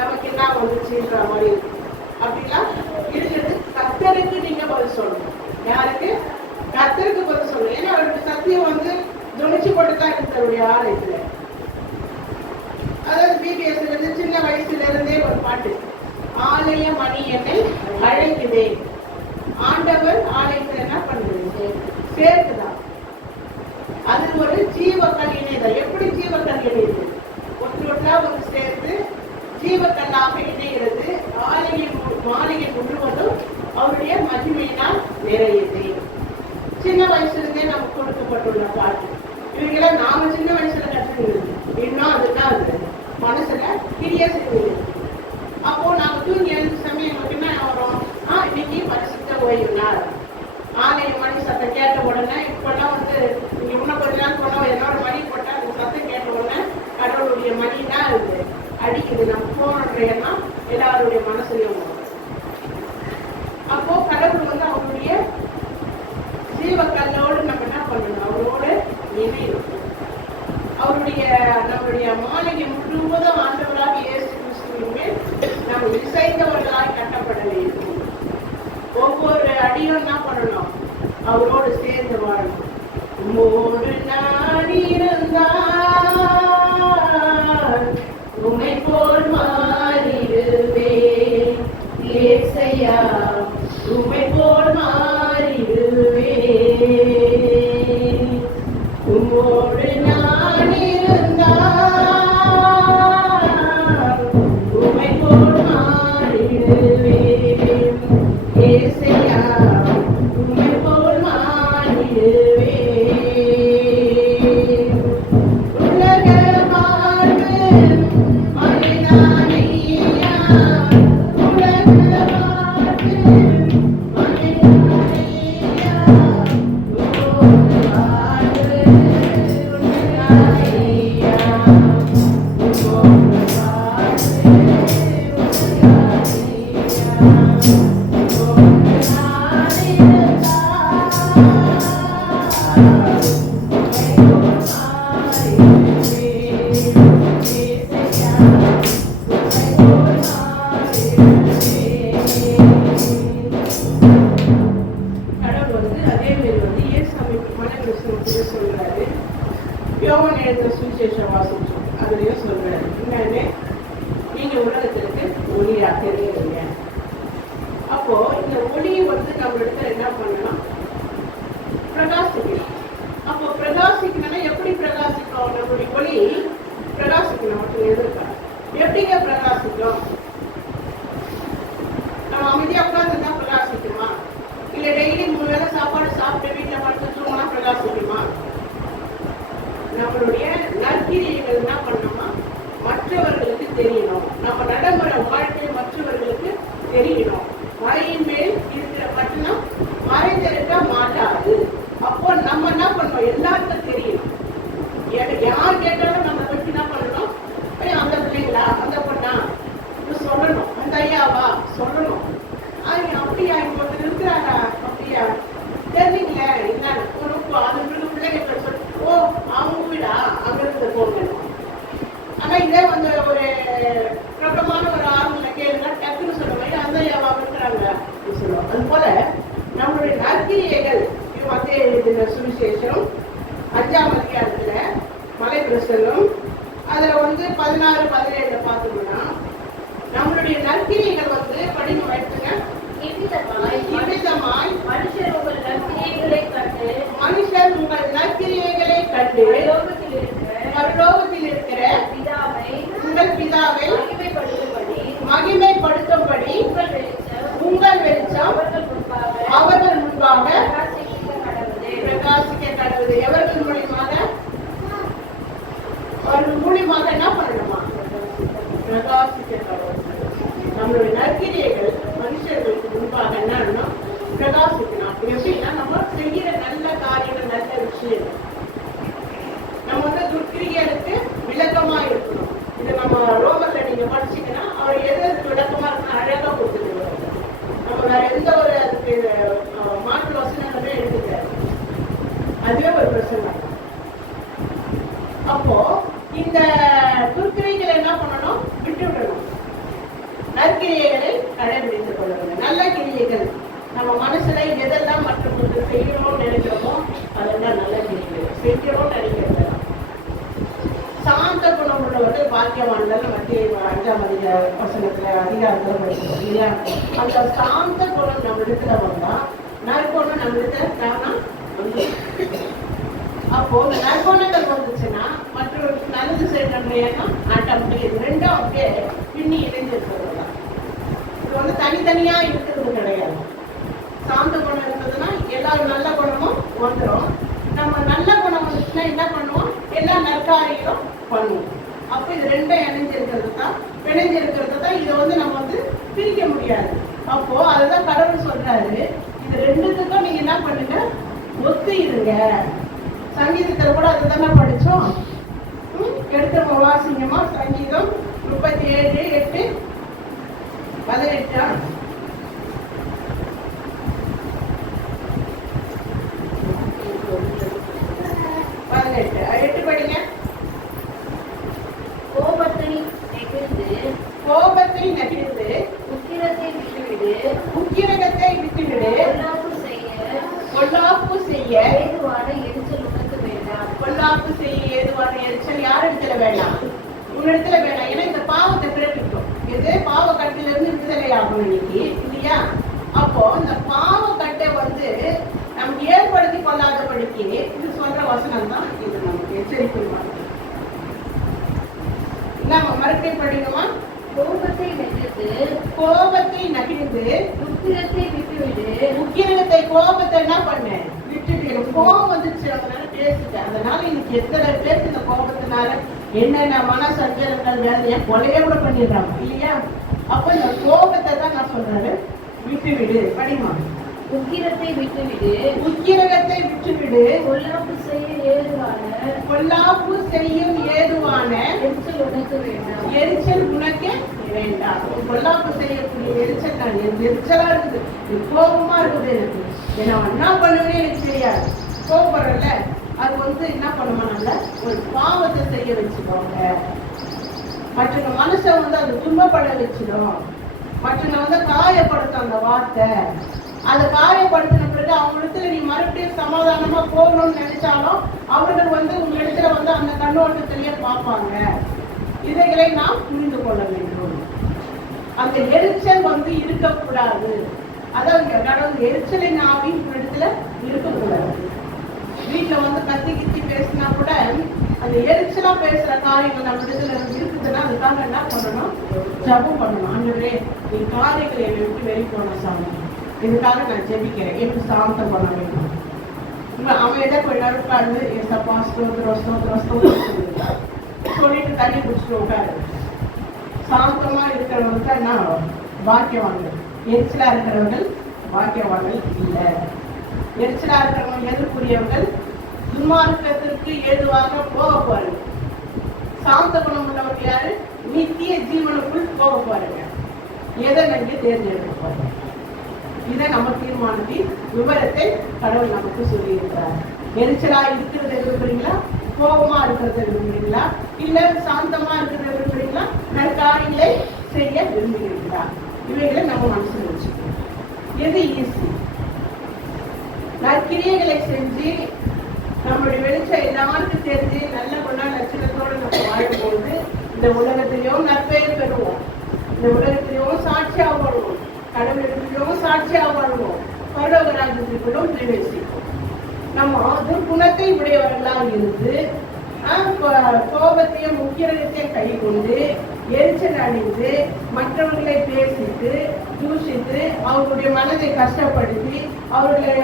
நமக்கு என்ன வந்துச்சுன்ற மாதிரி இருக்கும். அப்படிலாம் இருக்கிறது. கர்த்தருக்கு நீங்க பதில் சொல்லணும். யாருக்கு? கர்த்தருக்கு பதில் சொல்லணும். ஏன்னா அவருக்கு சத்தியம் துணிச்சு போட்டுதான் இருக்கு அவருடைய ஆலயத்துல. அதாவது பிபிஎஸ்ல இருந்து சின்ன வயசுல இருந்தே ஒரு பாட்டு, ஆலய மணி என்னை அழைக்குதே. ஆண்டவர் ஆலயத்துல என்ன பண்ணுது? சேர்த்துதான். அது ஒரு ஜீவக்கல் இணைதான். எப்படி ஜீவக்கல் இணையுது? ஒன்றா சேர்த்து ஜீவக்கல்லாக இணைகிறது. மாளிகை முழுவதும் அவருடைய மகிமையினால் நிறையுது. சின்ன வயசுல இருந்தே நமக்கு கொடுக்கப்பட்டுள்ள பாட்டு. இவங்கெல்லாம் நாம சின்ன வயசுல கற்றுக்கிறது இன்னும் அதுதான் அது மனசுல கிரிய செய்வது. அப்போ நாம தூங்கி எழுந்த சமயம் நமக்கு என்ன வரும்? இன்னைக்கு பரிசுத்த ஓய்வு நாள். ஆலய மணி சத்தம் கேட்ட உடனே இப்பெல்லாம் நீங்க இன்னும் கொஞ்ச நாள் போனா என்னோட மணி போட்டா அந்த சத்தம் கேட்ட உடனே கடவுளுடைய மணினா இருக்கு அடிக்குது. நம்ம போனோம்னா எல்லாருடைய மனசுலயும் வரும். அப்போ கடவுள் அவருடைய ஜீவக்கல்லோடு நம்ம என்ன பண்ணணும்? அவரோடு இணையணும். அவருடைய நம்மளுடைய மாளிகை முழுவதும் ஆண்டவராக இயேசு கிறிஸ்துவின் நம்ம இசைந்தவர்களால் கட்டப்பட வேண்டும். ஒவ்வொரு அடியும் என்ன பண்ணணும்? அவரோடு சேர்ந்து வாழணும். உம்மோடு நான் இருந்தால் உம்மை போல் மாறிடுவேன் ஏசையா, உம்மை போல் மாறிடுவேன். உம்மோடு நான் இருந்தால் உம்மை போல் மாறிடுவேன் ஏசையா, உம்மை போல் மாறிடுவேன். உலக வாழ்வு மனிதனையா, உலக வாழ்வு மனிதனையா, உலக வாழ்வு உன்னையா, உலக வாழ்வு கடவுள் அதே மாதிரி ஏசாமி மனகிருஷ்ணன் சொல்றாரு. யோவான் எழுதின சுவிசேஷம் வாசிச்சோம், அதுலயும் சொல்றாரு, என்னன்னு நீங்க உலகத்திற்கு ஒளியாக தெரியுங்க. அப்போ இந்த ஒளி நம்ம இடத்துல என்ன பண்ணலாம்? பிரகாசிக்கணும். அப்போ பிரகாசிக்கணும்னா எப்படி பிரகாசிக்கணும்? தெரியணும். மலையின் மேல் இருக்கிற பட்டணம் மறைந்திருக்க மாட்டாது. அப்போ நம்ம என்ன பண்ணோம், எல்லாருக்கும் தெரியணும். யார் கேட்டாலும் நம்ம பற்றி என்ன பண்ணணும், அந்த பிள்ளைங்களா, அந்த பொண்ணா சொல்லணும், அந்த ஐயாவா சொல்லணும். அப்படியா ஒருத்தர் இருக்கிறாரா, அப்படியா தெரிஞ்சுங்களே என்ன அது பிள்ளைங்க சொல்லி, ஓ அவங்க வீடா, அங்க இருந்து போகணும். ஆனா இதே வந்து ஒரு பிரபலமான ஒரு ஆளுங்களை கேளுங்க, டக்குன்னு சொல்லுவாங்க அந்த ஐயாவா இருக்கிறாங்க சொல்லுவோம். அது போல நம்மளுடைய நற்கிரியைகள் மத்திய சுவிசேஷம் 5ஆம் அதிகாரத்துல மலை பிரசங்கம் அதுல வந்து 16, 17 பார்த்தோம்னா நம்மளுடைய நற்கிரியைகள் வந்து படிங்க வைத்துங்க. இவ்விதமாய் மனுஷர் உங்கள் நற்கிரியைகளை கண்டு பரலோகத்தில் இருக்கிற உங்கள் பிதாவை மகிமைப்படுத்தும்படி உங்கள் வெளிச்சம் அவர்கள் முன்பாக பிரகாசிக்க கடவுது. எவர்கள் மூலியமாக? அவர்கள் மூலியமாக என்ன பண்ணணுமா? பிரகாசிக்க கடவுது. நம்மளுடைய நற்கிரியைகள் மனுஷர்களுக்கு முன்பாக என்ன பிரகாசிக்கணும். எப்படின்னா நம்ம செய்கிற நல்ல காரியங்கள், நல்ல விஷயங்கள் நம்ம வந்து துர்க்கிரியருக்கு விளக்கமா இருக்கணும். இது நம்ம ரோமர்ல நீங்க படிச்சீங்கன்னா அவர் எது விளக்கமா இருக்கணும் அழகா கொடுத்துருவாங்க. நம்ம வேற எந்த ஒரு அதுக்கு மாற்று வசனங்களுமே எடுத்துக்காரு. அதுவே ஒரு பிரச்சனை. அப்போ இந்த துர்க்கிரியைகளை என்ன பண்ணணும், விட்டு விடணும். நற்கிரியைகளை கடைபிடித்துக் கொள்ள வேண்டும். நல்ல கிரியைகள் நம்ம மனசுல எதெல்லாம் மற்றவங்களுக்கு செய்யணும்னு நினைக்கிறோமோ அதெல்லாம் நல்ல கிரியைகள். செய்யணும்னு நினைக்கிறது சாந்த குணம் உள்ளவர்கள் பாக்கியவான்கள் மத்திய 5ஆம் வசனத்துல அதிகாரத்துல படிக்கிறோம் இல்லையா? அந்த சாந்த குணம் நம்ம இடத்துல வந்தா நற்குணம் நம்ம இடத்துல தானா வந்து. அப்போ இந்த நற்குணங்கள் வந்துச்சுன்னா மற்றவர்களுக்கு நல்லது செய்யணும்னா ஆட்டோமேட்டிக் இது ரெண்டும் அப்படியே பின்னி இணைஞ்சிருக்கிறது தான். இது வந்து தனித்தனியா இருக்கிறது கிடையாது. சாந்த குணம் இருந்ததுன்னா எல்லாரும் நல்ல குணமும் வந்துடும். நம்ம நல்ல குணம் வந்துச்சுன்னா என்ன பண்ணுவோம், எல்லா நற்காரிகளும் பண்ணுவோம். அப்போ இது ரெண்டும் இணைஞ்சிருக்கிறது தான், இதை வந்து நம்ம வந்து பிரிக்க முடியாது. அப்போ அதுதான் கடவுள் சொல்றாரு, இது ரெண்டுத்துக்கும் நீங்க என்ன பண்ணுங்க, ஒத்து இருங்க. சங்கீதத்துல கூட அதுதானே படிச்சோம். எடுத்த வாசிங்கம்மா சங்கீதம் 37:8, 18. படிங்க. கோபத்தை நெகிழ்ந்து உக்கிரகத்தை விட்டுவிடு. பொல்லாப்பு செய்ய ஏதுவான எரிச்சல் யார் இடத்துல வேண்டாம், உன்னிடத்துல வேண்டாம். ஏன்னா இந்த பாவத்தை பிறப்பிக்கும். இது பாவ கட்டில இருந்து விடுதலை ஆகும் இன்னைக்கு இல்லையா? அப்போ இந்த பாவ கட்டை வந்து நமக்கு ஏற்படுத்தி கொள்ளாதபடிக்கு இது சொல்ற வசனம் தான். இது நமக்கு எச்சரிக்கை மாதிரி. நம்ம மறுபடியும் படிக்கணுமா? கோபத்தை நகிழ்ந்து உக்கிரகத்தை கோபத்தை என்ன பண்ண விட்டுட்டு, கோபம் வந்துச்சு அதனால பேசிட்டேன். அதனால இன்னைக்கு எத்தனை பேருக்கு இந்த கோபத்தினால என்னென்ன மன சஞ்சலங்கள் வேலையை கொலைய கூட பண்ணிடுறாங்க இல்லையா? அப்ப இந்த கோபத்தை தான் நான் சொல்றேன், விட்டுவிடு. படிமா. உக்கிரத்தை விட்டுவிடு. பொல்லாப்பு செய்யும் ஏதுவான எரிச்சல் உனக்கு வேண்டாம். பொல்லாப்பு செய்யக்கூடிய எரிச்சல் தான் எரிச்சலா இருக்குது, கோபமா இருக்குது. எனக்கு நான் என்ன பண்ணுவேன்னு எனக்கு தெரியாது. கோபப்படுறல அது வந்து என்ன பண்ணுமானால ஒரு பாவத்தை செய்ய வச்சுக்கோங்க. மற்றவங்க மனசை வந்து அது துன்பப்பட வச்சிடும். மற்றவங்க வந்து காயப்படுத்தும் அந்த வார்த்தை. அதை காயப்படுத்தின பிறகு அவங்க இடத்துல நீ மறுபடியும் சமாதானமா போகணும்னு நினைச்சாலும் அவர்கள் வந்து உங்க இடத்துல வந்து அந்த கண்ணோட்டத்திலேயே பார்ப்பாங்க. இதைகளை நாம் புரிந்து கொள்ள வேண்டும். அந்த எரிச்சல் வந்து இருக்கக்கூடாது. அதாவது கடவுள் எரிச்சலின் ஆவி உங்க இடத்துல இருக்கக்கூடாது. வீட்டுல வந்து கத்தி கித்தி பேசினா கூட அந்த எரிச்சலா பேசுற காரியங்கள் நம்ம இடத்துல இருக்குதுன்னா அதுக்காக என்ன பண்ணணும், ஜபம் பண்ணணும். ஆண்டவரே நீ காரியங்களை என்னை விட்டு வெளி போன சாமி, இதுக்காக நான் ஜெபிக்கிறேன், எனக்கு சாந்தம் பண்ண வேண்டும். அவன் எதை கொஞ்ச நேரம் உட்கார்ந்து ஏசப்பா ஸ்தோத்திரம் சொல்லிட்டு தண்ணி குடிச்சிட்டு உட்காரு. சாந்தமா இருக்கிறவங்க என்ன பாக்கியவாங்க. எரிச்சலா இருக்கிறவர்கள் பாக்கியவான்கள் இல்லை. எரிச்சலா இருக்கிறவங்க எதிர்ப்புரியவர்கள் துன்மார்க்கத்திற்கு ஏதுவாக போக பாருங்க. சாந்த குணம் உள்ளவர்கள் யாரு? நித்திய ஜீவனுக்குள் போக பாருங்க. எதை நீங்க தேர்ந்தெடுக்க பாருங்க. இதை நம்ம தீர்மானத்தின் விவரத்தை கடவுள் நமக்கு சொல்லி இருக்கிறார். எரிச்சலா இருக்கிறத விரும்புறீங்களா? கோபமா இருக்கிறத விரும்புறீங்களா? இல்ல சாந்தமா இருக்கிறத விரும்புறீங்களா? நற்காரியங்களை செய்ய விரும்புகிறீங்களா? இவைகளை நம்ம மனசுல வச்சுக்கணும். எது ஈஸி? நற்கிரியைகளை செஞ்சு நம்மளுடைய வெளிச்சம் எல்லாருக்கும் தெரிஞ்சு நல்ல குண லட்சணத்தோடு நம்ம வாழும்போது இந்த உலகத்திலையும் நற்பெயர் பெறுவோம். இந்த உலகத்திலையும் சாட்சியா வாழ்வோம். கடவுளிடத்திலும் சாட்சியா வாழ்வோம். பரலோக ராஜ்யத்திற்குள்ளும் பிரவேசிப்போம். நம்ம துர்குணத்தை உடையவர்களாக இருந்து கோபத்தையும் முக்கியத்தையும் கை கொண்டு எரிச்சல் அடைந்து மற்றவர்களை பேசிட்டு தூஷித்து அவர்களுடைய மனதை கஷ்டப்படுத்தி அவர்களை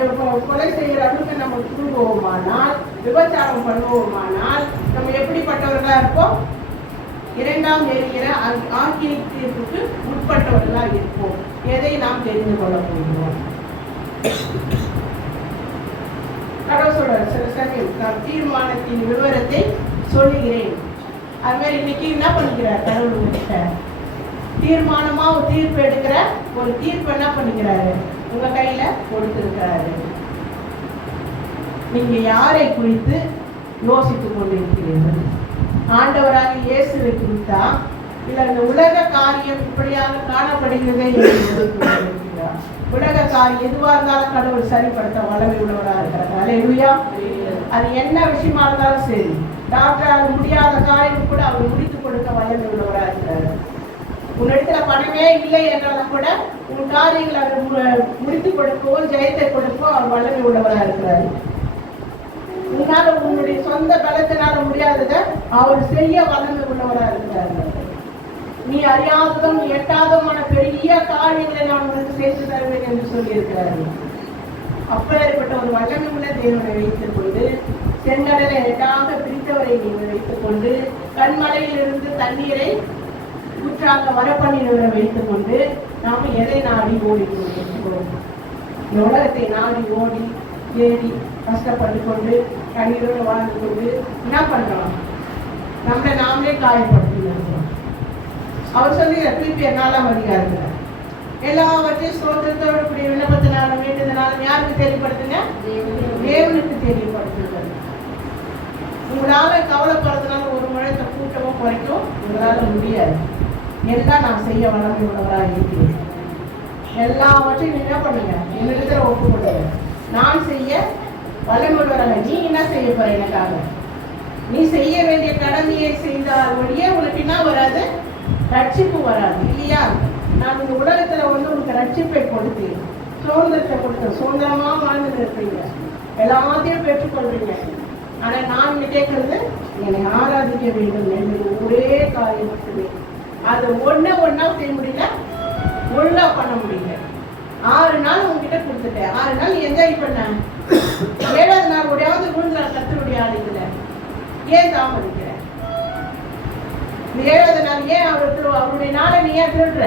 கொலை செய்கிற அளவுக்கு நம்ம தூங்குவோமானால், விபச்சாரம் பண்ணுவோமானால் நம்ம எப்படிப்பட்டவர்களா இருப்போம்? இரண்டாம் எரிகிற ஆக்கிய தீர்ப்புக்கு உட்பட்டவர்களாக இருப்போம். எதை நாம் தெரிந்து கொள்ள போகிறோம்? கடவுள் சொல்ற சில சமயம் நான் தீர்மானத்தின் விவரத்தை சொல்லுகிறேன். அது மாதிரி இன்னைக்கு என்ன பண்ணிக்கிறார் கடவுள் உங்ககிட்ட? தீர்மானமா ஒரு தீர்ப்பு எடுக்கிற ஒரு தீர்ப்பு என்ன பண்ணிக்கிறாரு? உங்க கையில கொடுத்திருக்கிறாரு. நீங்க யாரை குறித்து யோசித்துக் கொண்டிருக்கிறீர்கள்? ஆண்டவராக இயேசுவை குறித்தா, இல்ல இந்த உலக காரியம் இப்படியாக காணப்படுகிறதே என்று உலக காரியம் எதுவா இருந்தாலும் கடவுள் சரிப்படுத்த வல்லமை உள்ளவராக இருக்கிறார். அல்லேலூயா. அது என்ன விஷயமா இருந்தாலும் சரி, டாக்டரால் முடியாத காரியம் கூட அவர் முடித்து கொடுக்க வல்லமை உள்ளவராக இருக்கிறார். உன்னிடத்துல பணமே இல்லை என்றாலும் கூட உன் காரியங்களை அவர் முடித்து கொடுக்கவோ ஜெயத்தை கொடுக்கவோ அவர் வல்லமை உள்ளவராக இருக்கிறார். உன்னால உன்னுடைய சொந்த பலத்தினால முடியாததை அவர் செய்ய வல்லமை உள்ளவராக இருக்கிறார். நீ அறியாததும் எட்டாததுமான பெரிய காரியங்களை நான் உங்களுக்கு சேர்த்து தருவேன் என்று சொல்லி இருக்கிறார்கள். அப்பேற்பட்ட ஒரு வல்லமை உள்ள தேவனை வைத்துக் கொண்டு, செங்கடலை எட்டாக பிரித்தவரை நீங்கள் வைத்துக் கொண்டு, கண்மலையிலிருந்து தண்ணீரை ஊற்றாக வரப்பண்ணினவரை வைத்துக் கொண்டு நாம எதை நாடி ஓடி கொண்டிருக்கிறோம்? இந்த உலகத்தை நாடி ஓடி தேடி கஷ்டப்பட்டு கொண்டு கண்ணீரோடு வாழ்ந்து கொண்டு என்ன பண்றோம்? நம்மளை நாமளே காயப்படுத்தினோம். அவர் சொல்லி பிலிப்பியர் 4ஆம் அதிகாரத்தில் எல்லாவற்றையும் ஸ்தோத்திரத்தோடு கூடிய விண்ணப்பத்தினாலும் வேண்டுதனாலும் யாருக்கு தெரியப்படுத்துங்க? தேவனுக்கு தெரியப்படுத்துங்க. உங்களால கவலைப்படுறதுனால ஒரு முழத்தை கூட்டமோ குறைக்கும் உங்களால முடியாது. எல்லாம் நான் செய்ய வல்லமை உள்ளவராக இருக்கிறேன். எல்லாவற்றையும் நீங்க என்ன பண்ணுங்க? என்னிடத்துல ஒப்புக்கொள்ளுங்க. நான் செய்ய வல்லமை உள்ளவராக. நீ என்ன செய்ய போற எனக்காக? நீ செய்ய வேண்டிய கடமையை செய்தால் ஒழிய உனக்கு என்ன வராது? ரட்சிப்பு வராது இல்லையா? நான் இந்த உலகத்துல உனக்கு ரட்சிப்பை கொடுத்தேன், சுதந்திரத்தை கொடுத்தேன். சுதந்திரமா வாழ்ந்துட்டு இருப்பீங்க, எல்லாத்தையும் பெற்றுக்கொள்றீங்க. ஆனா நான் இங்க கேட்கறது என்னை ஆராதிக்க வேண்டும் என்று ஒரே காரியம் மட்டுமே. அது ஒன்னா செய்ய முடியல, ஒழுங்கா பண்ண முடியல. 6 நாள் உங்ககிட்ட கொடுத்துட்டேன். 6 நாள் என்ஜாய் பண்ண. 7ஆவது நாள் உடையாவது விழுந்துற கத்தருடைய ஆளுங்களை ஏன் தாமதிக்கிற? 7ஆவது நாள் ஏன் அவருடைய நாளை நீ ஏன் திருடுற?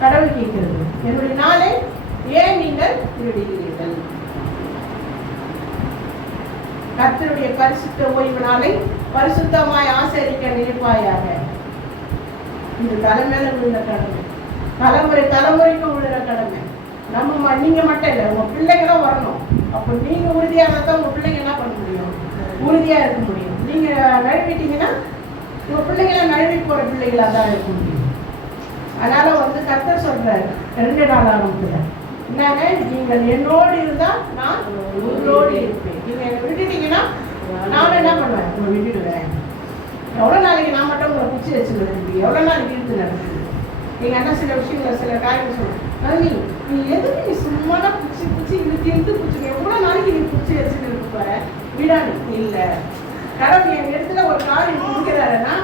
கடவுள் கேட்கிறது, என்னுடைய நாளை ஏன் நீங்கள் திருடுகிறீர்கள்? கர்த்தருடைய பரிசுத்த ஓய்வு நாளை பரிசுத்தமாய் ஆசரிக்க நினைப்பாயாக. இந்த தலைமையில உள்ள கடமை, தலைமுறைக்கு உள்ள கடமை. நம்ம நீங்க மட்டும் இல்லை, உங்க பிள்ளைங்களும் வரணும். அப்போ நீங்க உறுதியாக தான் உங்க பிள்ளைங்க என்ன பண்ண முடியும்? உறுதியா இருக்க முடியும். நீங்க நழுவிட்டீங்கன்னா உங்க பிள்ளைங்களாம் நழுவி போற பிள்ளைகளா தான் இருக்க முடியும். அதனால கர்த்தர் சொல்றாரு 2 நாள் ஆரம்பத்துல என்னங்க, நீங்கள் என்னோடு இருந்தா நான் உங்களோடு இருப்பேன். நீங்க என்னை விட்டுட்டீங்கன்னா நானும் என்ன பண்ணுவேன்? உங்களை விட்டுடுவேன். எவ்வளவு நாளைக்கு நான் மட்டும் உங்களை பிடிச்சி வச்சுக்கிறது? எவ்வளவு நாளைக்கு இருந்து நடக்குது? நீங்க என்ன சில விஷயங்களை சில காரியம் சொல்லுங்க. நீ எதுக்கு நீ சும்மா பிடிச்சி இழுத்து பிடிச்சிக்க? எவ்வளவு நாளைக்கு நீ பிடிச்சி வச்சுட்டு இருக்கு பாரு. விடாது இல்லை. கடவுள் என் இடத்துல ஒரு காரியம் கொடுக்கிறாருன்னா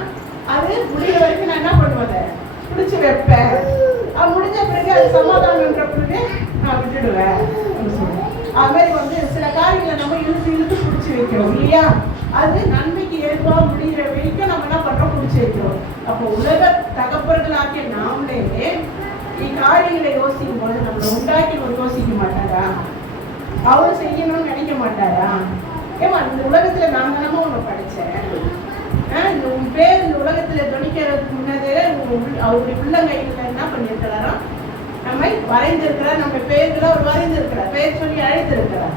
அது முடிகிற வரைக்கும் நான் என்ன பண்ணுவேன்? பிடிச்சி வைப்பேன். அது முடிஞ்ச பிறகு அது சமாதானம்ன்ற பிறகு நான் விட்டுடுவேன். அது மாதிரி சில காரியங்களை நம்ம இழுத்து பிடிச்சி வைக்கிறோம் இல்லையா? அது நன்மைக்கு ஏற்பா முடிகிற வரைக்கும் நம்ம என்ன பண்றோம்? பிடிச்சி வைக்கிறோம். அப்போ உலக தகப்ப நபர்களாகிய நாமளே காரியங்களை யோசிக்கும் போது நம்மளை உண்டாக்கி யோசிக்க மாட்டாரா? அவர் செய்யணும்னு நினைக்க மாட்டாரா? ஏமா இந்த உலகத்துல நான் தானமா உன்னை படிச்சேன், இந்த உன் பேர் இந்த உலகத்துல துணிக்கிறதுக்கு முன்னதே அவருடைய உள்ளங்கையில என்ன பண்ணியிருக்கிறாரா? நம்மை வரைந்திருக்கிறார். நம்ம பேர்களை அவர் வரைந்திருக்கிறார், பெயர் சொல்லி அழைத்திருக்கிறார்.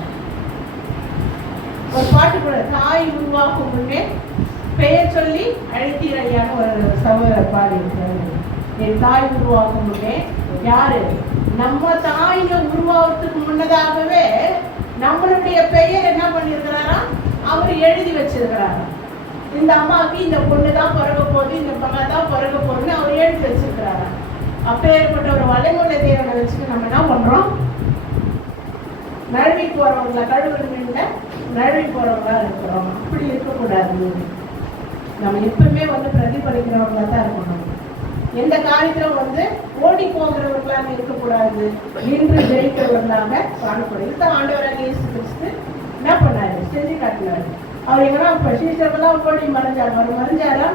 ஒரு பாட்டு கூட, தாய் உருவாக்கும் முன்னே பெயர் சொல்லி அழைத்தீர் ஐயான ஒரு சகோதரர் பாடி இருக்கிறார். என் தாய் உருவாக்கும் முன்னே யாரு? நம்ம தாய்ங்க உருவாகிறதுக்கு முன்னதாகவே நம்மளுடைய பெயர் என்ன பண்ணியிருக்கிறாரா? அவர் எழுதி வச்சிருக்கிறாரா? இந்த அம்மாவுக்கு இந்த பொண்ணு தான் பிறக்க போகுது, இந்த பகை தான் பிறக்க போகுதுன்னு அவர் எழுதி வச்சிருக்கிறாரா? அப்பேற்பட்ட ஒரு வளைமுறை தேவனை வச்சுட்டு நம்ம என்ன பண்றோம்? நழுவி போறவங்கள கழுவுல நழுவி போறவங்களா இருக்கிறோம். அப்படி இருக்கக்கூடாது. நம்ம எப்பவுமே பிரதிபலிக்கிறவங்களா தான் இருக்கணும். எந்த காரியத்திலும் ஓடி போகிறவர்களாக இருக்கக்கூடாது, நின்று ஜெயிக்கிறவர்களாக காணப்படும். இதுதான் ஆண்டவராக இயேசு கிறிஸ்து என்ன பண்ணாரு? செஞ்சு காட்டினாரு. அவர் எங்கன்னா சீசர்கள்லாம் ஓடி மறைஞ்சார். அவர் மறைஞ்சாரா?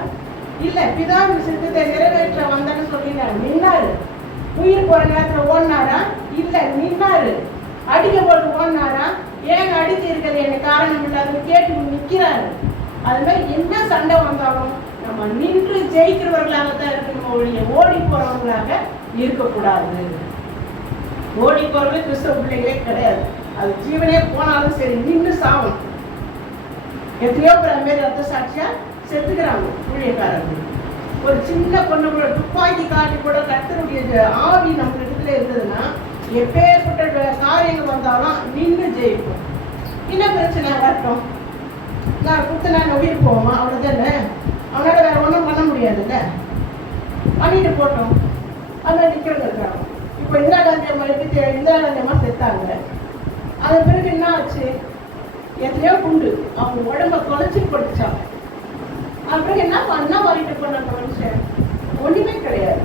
இல்ல, பிதாவின் சித்தத்தை நிறைவேற்ற வந்தேன்னு சொல்லினாரு. நின்னாரு. உயிர் போற நேரத்துல ஓடினாரா? இல்ல, நின்னாரு. அடிக்க போட்டு ஓடினாரா? ஏன் அடித்தீர்கள், எனக்கு காரணம் இல்லாத கேட்டு நிக்கிறாரு. அது மாதிரி என்ன சண்டை வந்தாலும் நம்ம நின்று ஜெயிக்கிறவர்களாகத்தான் இருக்கணும், ஒழிய ஓடி போறவங்களாக இருக்கக்கூடாது. ஓடி போறவே கிறிஸ்தவ பிள்ளைகளே கிடையாது. அது ஜீவனே போனாலும் சரி, நின்று சாவும். எத்தனையோ பேர் ரத்த சாட்சியா செத்துக்கிறாங்க ஊழியக்காரர்கள். ஒரு சின்ன பொண்ணு கூட துப்பாக்கி காட்டி கூட கர்த்தருடைய ஆவி நம்ம இடத்துல இருந்ததுன்னா எப்பேற்பட்ட காரியங்கள் வந்தாலும் நின்று ஜெயிப்போம். என்ன பிரச்சனை வரட்டும், நான் குத்து நான் உயிர் போவோமா? அவ்வளோதானே. அவனால வேற ஒன்றும் பண்ண முடியாதுல்ல, பண்ணிட்டு போட்டோம். அதில் நிற்கிறது இருக்காங்க. இப்போ இந்திரா காந்தி அம்மா செத்தாங்க. அதன் பிறகு என்ன ஆச்சு? எத்தனையோ குண்டு அவங்க உடம்ப தொலைச்சி படுச்சாங்க. அப்புறம் என்ன பண்ணா வாங்கிட்டு போன மனுஷன் ஒண்ணுமே கிடையாது.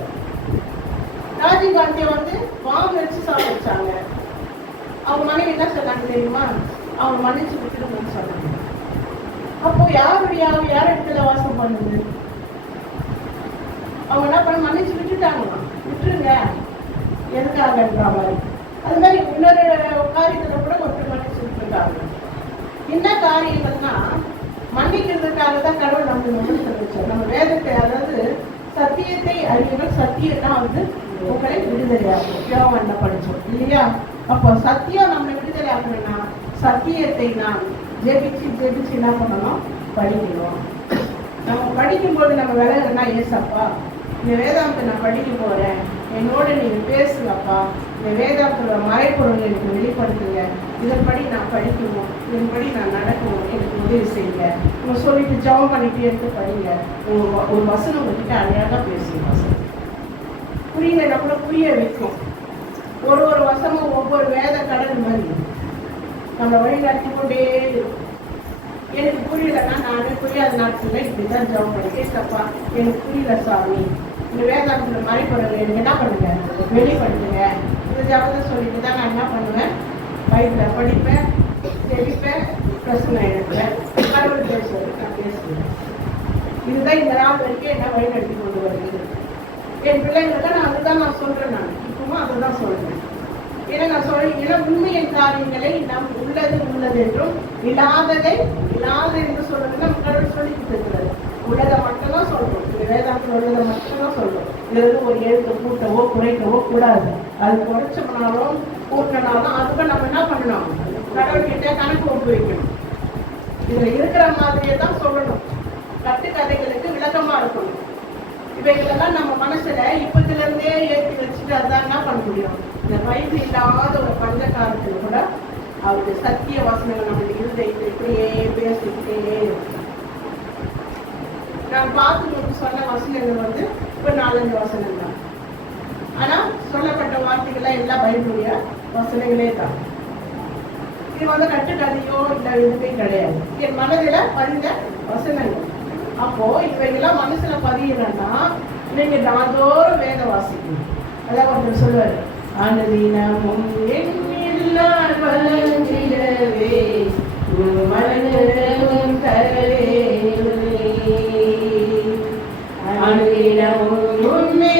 ராஜீவ் காந்தியை பாம்பு வச்சு சாப்பிடுச்சாங்க. அவங்க மனைவி என்ன சொன்னாங்க தெரியுமா? அவங்க மன்னிச்சு விட்டுருங்கன்னு சொன்னாங்க. அப்போ யாருடைய யார் இடத்துல வாசம் பண்ணுது? அவங்க என்ன பண்ண மன்னிச்சு விட்டுட்டாங்களாம். விட்டுருங்க எதுக்காகன்ற மாதிரி. அது மாதிரி இன்னொரு காரியத்துல கூட ஒருத்தர் மன்னிச்சு விட்டுருக்காங்க. என்ன காரியங்கள்னா மன்னிக்கிறதுக்காக தான் கடவுள் நம்ம சொல்லிச்சார். நம்ம வேதத்தை, அதாவது சத்தியத்தை அறிவுகள் சத்தியத்தான் உங்களை விடுதலையாகும். யோவான்ல படிச்சோம் இல்லையா? அப்போ சத்தியம் நம்மளை விடுதலை ஆகணும்னா சத்தியத்தை நாம் ஜெபிச்சு என்ன பண்ணணும்? படிக்கணும். நம்ம படிக்கும்போது நம்ம விளையாடுனா, ஏசப்பா இந்த வேதாந்தத்தை நான் படிக்க போறேன், என்னோட நீங்க பேசுங்கப்பா, இந்த வேதாந்தத்தோட மறைப்பொருள் எனக்கு வெளிப்படுத்துங்க, இதன்படி நான் படிக்கணும், இதன்படி நான் நடக்கணும், எனக்கு உதவி செய்யுங்க. உங்க சொல்லிட்டு ஜபம் பண்ணிட்டு எடுத்து படிங்க. ஒரு வசனம் உங்ககிட்ட அழகாக பேசுங்க. வசனம் புரியல கூட புரிய வைக்கும். ஒரு வசனம் ஒவ்வொரு வேத கடல் மாதிரி நம்ம வழிநடத்தி கொண்டே இருக்கும். எனக்கு புரியலன்னா நானே புரியாத நாட்கள்ல இப்படிதான் ஜபம் பண்ணி, ஏசப்பா எனக்கு புரியல சாமி, இந்த வேதாந்தத்துல மறைப்பொருள் எனக்கு என்ன பண்ணுங்க, வெளிப்படுத்துங்க. இந்த ஜபத்தை சொல்லிட்டு தான் நான் என்ன பண்ணுவேன்? பைபிளை படிப்பேன், ஜெபிப்பேன், பிரசனை எடுப்பேன், கடவுள் பேசுவது நான் பேசுவேன். இதுதான் இந்த நாள் வரைக்கும் என்ன வழிநடத்தி கொண்டு வருகிறது. என் பிள்ளைங்களுக்கு நான் அதுதான் நான் சொல்றேன். நான் இப்பவும் அதை தான் சொல்றேன். ஏன்னா நான் ஏன்னா உண்மையின் காரியங்களை நாம் உள்ளது என்றும் இல்லாததை இல்லாத என்று சொல்றது நம்ம கடவுள் சொல்லி கொடுத்துருக்கிறது. உள்ளதை மட்டும்தான் சொல்றோம். இந்த வேதாந்தத்தில் உள்ளதை மட்டும்தான் சொல்றோம். இது ஒரு எழுத்து கூட்டவோ குறைக்கவோ கூடாது. அது குறைச்சோம்னாலும் கூட்டினாலும் அதுக்கு நம்ம என்ன பண்ணணும்? கடவுள்கிட்ட கணக்கு ஒப்பு வைக்கணும். இதுல இருக்கிற மாதிரியே தான் சொல்லணும். கட்டுக்கதைகளுக்கு விளக்கமா இருக்கணும். இவைகளெல்லாம் நம்ம மனசுல இப்பத்துல இருந்தே ஏற்றி வச்சுட்டு அதான் என்ன பண்ண முடியும்? இந்த பைபிள் இல்லாத ஒரு பஞ்சகாலத்துல கூட அவருடைய சத்திய வாசனைகள் நம்ம இருதயத்தில் இப்படியே பேசிக்கிட்டே இருக்கும். நான் பார்த்து சொன்ன வசனங்கள் இப்ப 4-5 வசனம் தான். ஆனா சொல்லப்பட்ட வார்த்தைகள்லாம் எல்லாம் பைபிளுடைய வசனங்களே தான். இது கட்டுக்கதையோ இல்லை எதுவுமே கிடையாது. என் மனதில பதிந்த வசனங்கள். அப்போ இவைகள்லாம் மனசுல பதியணும்னா நீங்க நாள்தோறும் வேத வாசிக்கணும். அதான் ஒருத்தர் சொல்லுவாரு, அனுதினமும் எண்ணில்லார் வளர்ந்திடவே மலரும் தரவே அனுதினமும் உண்மை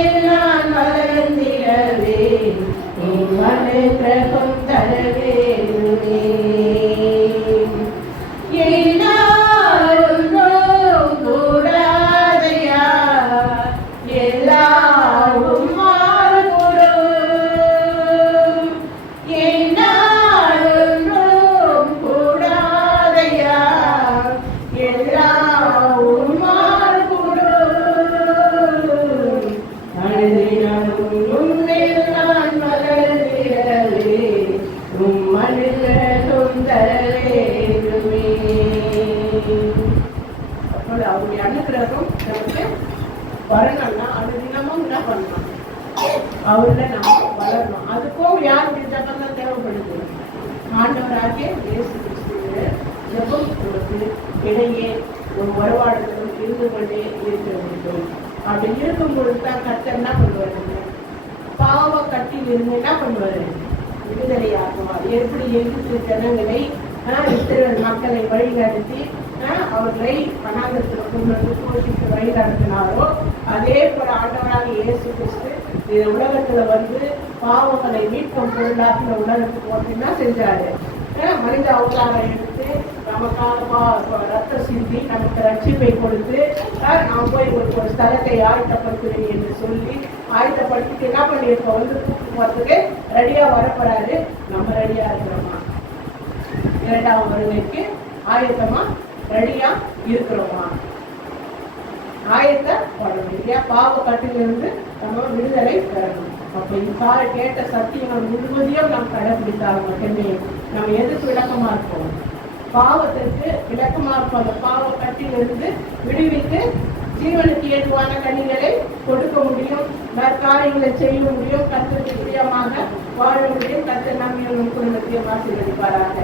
வரணும்னா அது தினமும் என்ன பண்ணலாம், அவர்ல நம்ம வளரணும். அதுக்கும் யாருடைய ஜபம் தான் தேவைப்படுது? ஆண்டவராகிய இயேசு கிறிஸ்துவின் ஜபம் கொடுத்து இடையே ஒரு உறவாடுதலும் இருந்து கொண்டே இருக்க வேண்டும். அப்படி இருக்கும் பொழுது தான் கர்த்தர் என்ன பண்ணுவாரு? பாவ கட்டில் இருந்து என்ன பண்ணுவாரு? விடுதலையாக்குவார். எப்படி எகிப்து ஜனங்களை இஸ்ரவேல் மக்களை வழிநடத்தி அவர்களை வனாந்தரத்தில் கொண்டு வந்து போஷித்து வழி நடத்தினாரோ அதே போல ஆண்டவராக இயேசு கிறிஸ்து இந்த உலகத்துல வந்து பாவங்களை மீட்கும் பொருளாக இந்த உலகத்துக்கு வந்து என்ன செஞ்சாரு? மனித அவதாரம் எடுத்து நமக்காக ரத்த சிந்தி நமக்கு ரட்சிப்பை கொடுத்து நாம் போய் ஒரு ஸ்தலத்தை ஆயத்தப்படுத்துவேன் என்று சொல்லி ஆயத்தப்படுத்திட்டு என்ன பண்ணியிருக்கோம்? வந்து கூப்பிட்டு போறதுக்கு ரெடியா வரப்போறாரு. நம்ம ரெடியா இருக்கிறோமா? இரண்டாம் வருகைக்கு ஆயத்தமா ரெடியா இருக்கிறோமா? ஆயத்தப்படணும் இல்லையா? பாவ கட்டிலிருந்து நம்ம விடுதலை பெறணும். அப்ப இவ்வாறு கேட்ட சத்தியங்கள் முழுவதையும் நாம் கடைபிடித்தால் மட்டுமே நம்ம எதுக்கு விளக்கமா இருப்போம்? பாவத்திற்கு விளக்கமா இருப்போம். அந்த பாவ கட்டிலிருந்து விடுவித்து ஜீவனுக்கு ஏதுவான கனிகளை கொடுக்க முடியும், நற்காரியங்களை செய்ய முடியும், கர்த்தருக்கு பிரியமாக வாழ முடியும். கர்த்தர் நம்மையும் குடும்பத்தையும் ஆசீர்வதிப்பாராக.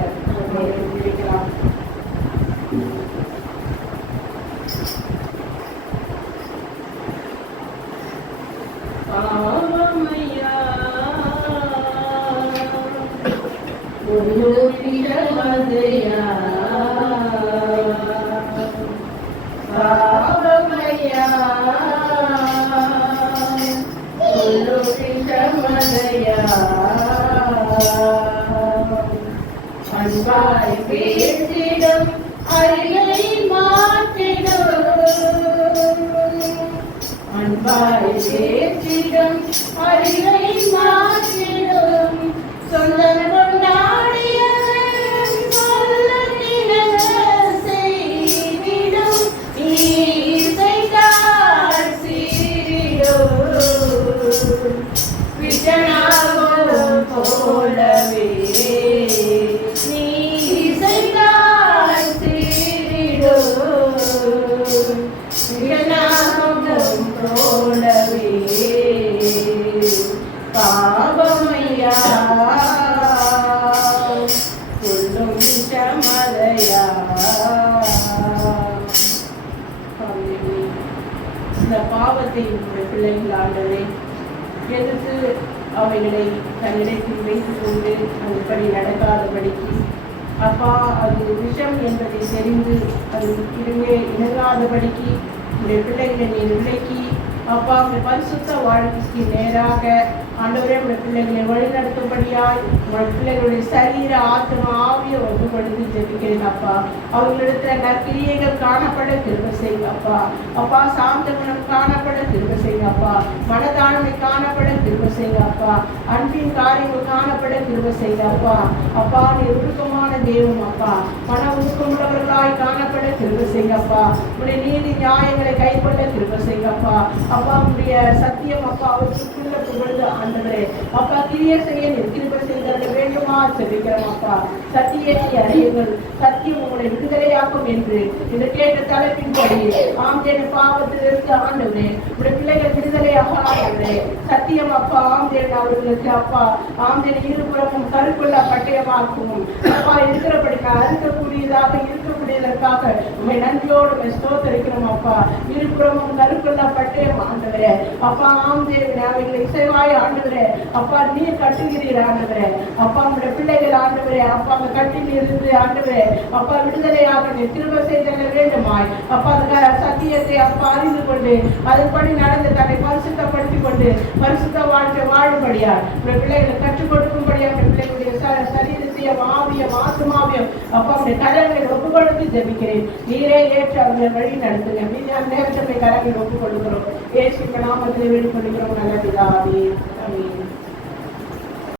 ஜெபிக்கலாம். அன்பாய் பேசிடும் அறிவை மாற்றிடும், அன்பாய் பேசிடும் அறிவை மாற்றிடும், சொந்தம் கொண்டாடிய செய்திடும் இசை காட்சிடும் விஜனாகும் போலவே பாவமையா சொல்லும் சமதையா. இந்த பாவத்தை பிள்ளைகள் ஆண்டவரே எதிர்த்து அவைகளை தன்னிடத்தில் வைத்துக் கொண்டு அதுபடி நடக்காதபடிக்கு அப்பா அது விஷம் என்பதை தெரிந்து அது இதுவே இணங்காதபடிக்கு உடைய பிள்ளைகளை நீர் விலக்கி அப்பா உடைய பரிசுத்த வாழ்க்கைக்கு நேராக ஆண்டவரே உடைய பிள்ளைகளை வழிநடத்தும்படியாய் உடைய பிள்ளைகளுடைய சரீர ஆத்மா ஆவியை ஒன்று கொடுத்து ஜெபிக்கிறேன் அப்பா. அவர்களிடத்துல நற்கிரியைகள் காணப்பட திரும்ப செய்யுங்க அப்பா. அப்பா சாந்த குணம் காணப்பட திரும்ப செய்யுங்க அப்பா. மனதாண்மை காணப்பட திரும்ப செய்யுங்க அப்பா. அன்பின் காரியங்கள் காணப்பட திரும்ப செய்யுங்க அப்பா. அப்பா நீ உருக்கமான தெய்வம் அப்பா. மன உருக்கமுள்ளவர்களாய் காணப்பட திரும்ப செய்யுங்க அப்பா. உடைய நீதி நியாயங்களை கைக்கொள்ள திரும்ப செய்யுங்க அப்பா. அப்பா உடைய சத்தியம் அப்பா அவருக்குள்ள புகழ்ந்து ஆண்டவரே அப்பா கிரியை செய்ய கிருபை செய்தல் வேண்டுமா செபிக்கிறோம் அப்பா. சத்தியத்தை அறியுங்கள், சத்தியம் உங்களை விடுதலையாக்கும் என்று இந்த கேட்ட தலைப்பின்படி ஆம்தேன் பாவத்திலிருந்து ஆண்டவரே உடைய பிள்ளைகள் விடுதலையாக ஆண்டவரே சத்தியம் அப்பா ஆம்தேன் அவர்களுக்கு அப்பா ஆம்தேன் இருபுறமும் கருக்குள்ள பட்டயமாக்கும் அப்பா இருக்கிறபடி அறுக்கக்கூடியதாக இருக்கக்கூடியதற்காக உண்மை நன்றியோடு ஸ்தோத்தரிக்கிறோம் அப்பா. இருபுறமும் கருக்குள்ள பட்டயம் ஆண்டவரே அப்பா ஆம்தேன் அவைகளை இசைவாய் ஆண்டவரே அப்பா நீர் கட்டுகிறீர் ஆண்டவரே அப்பா உங்களுடைய பிள்ளைகள் ஆண்டவரே அப்பா அந்த கட்டில் இருந்து ஆண்டவரே அப்பா விடுதலையாக திரும்ப செய்தல் வேண்டுமாய் அப்பா அந்த சத்தியத்தை அப்பா அறிந்து கொண்டு அதன்படி நடந்து தன்னை பரிசுத்தப்படுத்திக் கொண்டு பரிசுத்த வாழ்க்கை வாழும்படியா உங்களுடைய பிள்ளைகளை கற்றுக் கொடுக்கும்படியா பிள்ளைகளுடைய சரீரத்தையும் ஆவியம் ஆத்மாவியம் அப்பா உடைய கடல்களை ஒப்புக் கொடுத்து ஜெபிக்கிறேன். நீரே ஏற்று அவர்களை வழி நடத்துங்க. நீ அந்த நேரத்தை கரங்களை ஒப்புக் கொடுக்கிறோம். ஏசுவின் நாமத்திலே வேண்டிக் கொள்கிறோம் நல்ல பிதாவே.